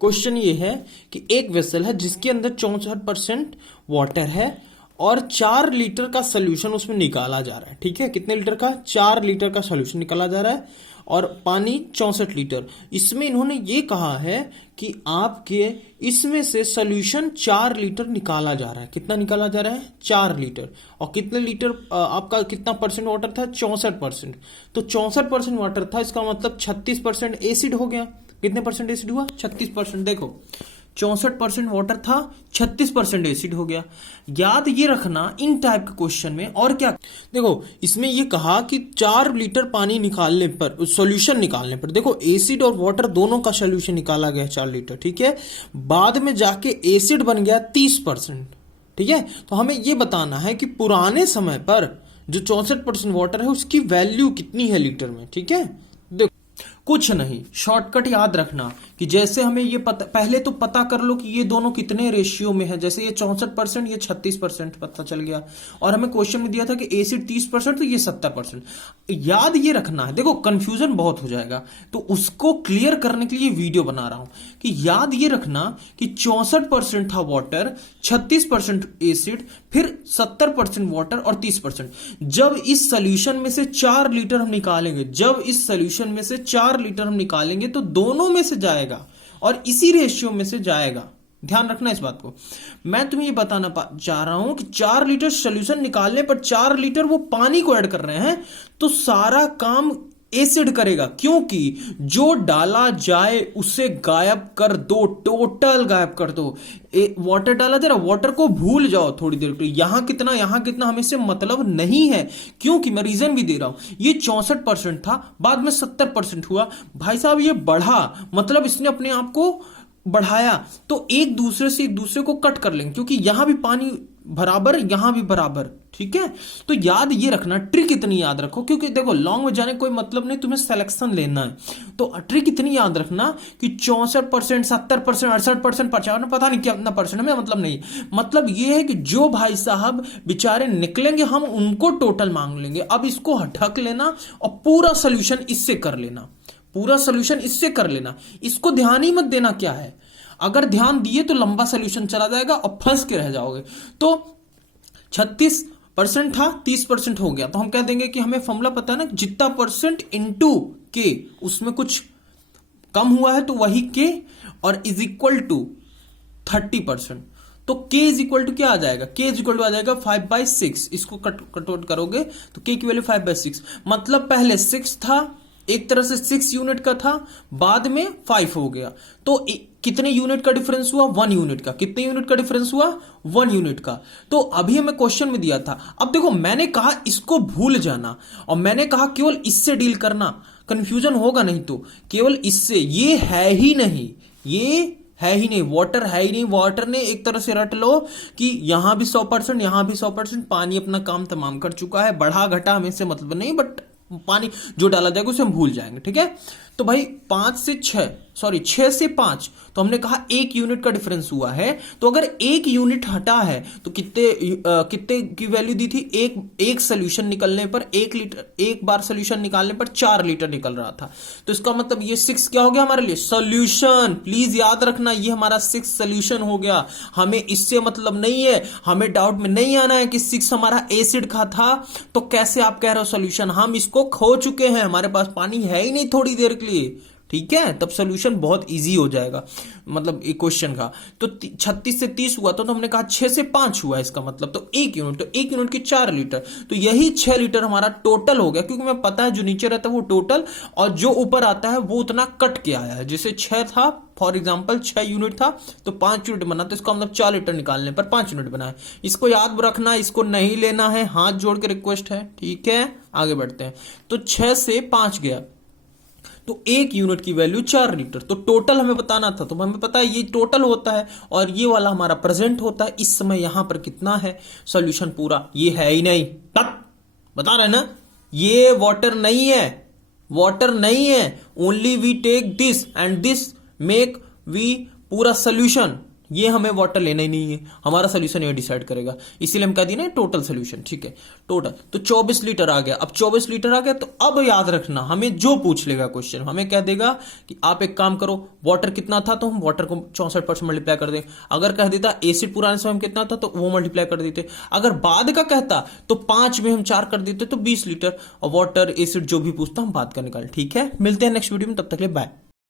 Question ये है कि एक वेसल है जिसके अंदर 64% वाटर है और 4 लीटर का सोल्यूशन उसमें निकाला जा रहा है। ठीक है, कितने लीटर का? 4 लीटर का सोल्यूशन निकाला जा रहा है और पानी 64 लीटर। इसमें इन्होंने ये कहा है कि आपके इसमें से सोल्यूशन 4 लीटर निकाला जा रहा है। कितना निकाला जा रहा है? 4 लीटर। और कितने लीटर आपका कितना परसेंट वाटर था? 64%। तो 64% वाटर था, इसका मतलब 36% एसिड हो गया। कितने परसेंट एसिड हुआ? 36%। देखो 64% वाटर था, 36% एसिड हो गया। याद ये रखना इन टाइप के क्वेश्चन में। और क्या देखो इसमें ये कहा कि 4 लीटर पानी निकालने पर, सॉल्यूशन निकालने पर, देखो एसिड और वाटर दोनों का सॉल्यूशन निकाला गया 4 लीटर। ठीक है, बाद में जाके एसिड बन गया 30%। ठीक है, तो हमें ये बताना है कि पुराने समय पर जो 64% वाटर है उसकी वैल्यू कितनी है लीटर में। ठीक है, देखो कुछ नहीं, शॉर्टकट याद रखना कि जैसे हमें ये पता, पहले तो पता कर लो कि ये दोनों कितने रेशियो में है। जैसे ये 64%, ये 36% पता चल गया। और हमें क्वेश्चन में दिया था कि एसिड 30%, तो ये 70%। याद ये रखना है, देखो कंफ्यूजन बहुत हो जाएगा, तो उसको क्लियर करने के लिए वीडियो बना रहा हूं कि याद ये रखना कि 64% था वाटर, 36% एसिड, फिर 70% वाटर और 30%। जब इस सोल्यूशन में से 4 लीटर हम निकालेंगे, जब इस सोल्यूशन में से 4 लीटर हम निकालेंगे तो दोनों में से जाएगा और इसी रेशियो में से जाएगा। ध्यान रखना इस बात को। मैं तुम्हें ये बताना चाह रहा हूं कि 4 लीटर सोल्यूशन निकालने पर 4 लीटर वो पानी को ऐड कर रहे हैं, तो सारा काम एसिड करेगा, क्योंकि जो डाला जाए उसे गायब कर दो, टोटल गायब कर दो। वाटर डाला जा रहा, वाटर को भूल जाओ थोड़ी देर के लिए। यहां कितना हमें से मतलब नहीं है, क्योंकि मैं रीजन भी दे रहा हूं। ये 64% था, बाद में 70% हुआ। भाई साहब ये बढ़ा, मतलब इसने अपने आप को बढ़ाया, तो एक दूसरे को कट कर लेंगे, क्योंकि यहां भी पानी बराबर, यहां भी बराबर। ठीक है, तो याद ये रखना, ट्रिक इतनी याद रखो, क्योंकि देखो लॉन्ग में जाने कोई मतलब नहीं, तुम्हें सिलेक्शन लेना है। तो ट्रिक इतनी याद रखना कि 64%, 70%, 68%, 55%, पता नहीं कितना परसेंट, हमें मतलब नहीं। मतलब ये है कि जो भाई साहब बेचारे निकलेंगे हम उनको टोटल मांग लेंगे। अब इसको हटक लेना और पूरा सोल्यूशन इससे कर लेना, पूरा सोल्यूशन इससे कर लेना। इसको ध्यान ही मत देना क्या है, अगर ध्यान दिए तो लंबा सोल्यूशन चला जाएगा और फंस के रह जाओगे। तो 36% था, 30% हो गया, तो हम कह देंगे कि हमें फॉर्मूला पता है ना, जितना परसेंट इंटू के, उसमें कुछ कम हुआ है तो वही के, और इज इक्वल टू 30%। तो k इज इक्वल टू क्या आ जाएगा? k इज इक्वल टू आ जाएगा 5/6। इसको कट आउट करोगे तो k की वैल्यू 5/6, मतलब पहले 6 था, एक तरह से 6 यूनिट का था, बाद में 5 हो गया। तो कितने यूनिट का डिफरेंस हुआ? 1 यूनिट का। कितने यूनिट का डिफरेंस हुआ? 1 यूनिट का। तो अभी हमें क्वेश्चन में दिया था। अब देखो मैंने कहा इसको भूल जाना, और मैंने कहा केवल इससे डील करना, कंफ्यूजन होगा नहीं तो केवल इससे। ये है ही नहीं, ये है ही नहीं, वाटर है ही नहीं। वाटर ने एक तरह से रट लो कि यहां भी 100%, यहां भी 100%, पानी अपना काम तमाम कर चुका है। बढ़ा घटा हमें से मतलब नहीं, बट पानी जो डाला जाएगा उसे हम भूल जाएंगे। ठीक है, तो भाई 6 से 5, तो हमने कहा 1 यूनिट का डिफरेंस हुआ है। तो अगर 1 यूनिट हटा है तो कितने की वैल्यू दी थी? एक सोल्यूशन निकलने पर 1 लीटर, एक बार सोल्यूशन निकालने पर 4 लीटर निकल रहा था। तो इसका मतलब ये 6 क्या हो गया हमारे लिए? सोल्यूशन। प्लीज याद रखना, ये हमारा 6 सोल्यूशन हो गया। हमें इससे मतलब नहीं है, हमें डाउट में नहीं आना है कि 6 हमारा एसिड का था तो कैसे आप कह रहे हो सोल्यूशन। हम इसको खो चुके हैं, हमारे पास पानी है ही नहीं थोड़ी देर के लिए। ठीक है, तब सोल्यूशन बहुत इजी हो जाएगा, मतलब एक क्वेश्चन का। तो 36 से 30 हुआ तो हमने कहा 6 से 5 हुआ, इसका मतलब तो 1 यूनिट, तो 1 यूनिट की 4 लीटर, तो यही 6 लीटर हमारा टोटल हो गया। क्योंकि मैं पता है जो नीचे रहता है वो टोटल, और जो ऊपर आता है वो उतना कट के आया है। जैसे 6 था, फॉर एग्जाम्पल 6 यूनिट था तो 5 यूनिट बना, तो इसका मतलब 4 लीटर निकालने पर 5 यूनिट बना है। इसको याद रखना, इसको नहीं लेना है, हाथ जोड़ के रिक्वेस्ट है। ठीक है, आगे बढ़ते हैं। तो 6 से 5 गया, तो 1 यूनिट की वैल्यू 4 लीटर। तो टोटल हमें बताना था, तो हमें पता है ये टोटल होता है और ये वाला हमारा प्रेजेंट होता है। इस समय यहां पर कितना है सॉल्यूशन? पूरा। ये है ही नहीं, बता रहे ना, ये वाटर नहीं है, वाटर नहीं है। Only we take this and this make we पूरा सोल्यूशन। ये हमें वाटर लेना ही नहीं है, हमारा सोल्यूशन ये डिसाइड करेगा, इसीलिए हम कह दिए ना टोटल सोल्यूशन। ठीक है, टोटल तो 24 लीटर आ गया। अब 24 लीटर आ गया तो अब याद रखना, हमें जो पूछ लेगा क्वेश्चन, हमें कह देगा कि आप एक काम करो, वाटर कितना था, तो हम वाटर को 64% मल्टीप्लाई कर दें। अगर कह देता एसिड पुराने समय में कितना था तो वो मल्टीप्लाई कर देते। अगर बाद का कहता तो 5 में हम 4 कर देते तो 20 लीटर, और वाटर एसिड जो भी पूछता हम बाद का निकाल। ठीक है, मिलते हैं नेक्स्ट वीडियो में, तब तक के लिए बाय।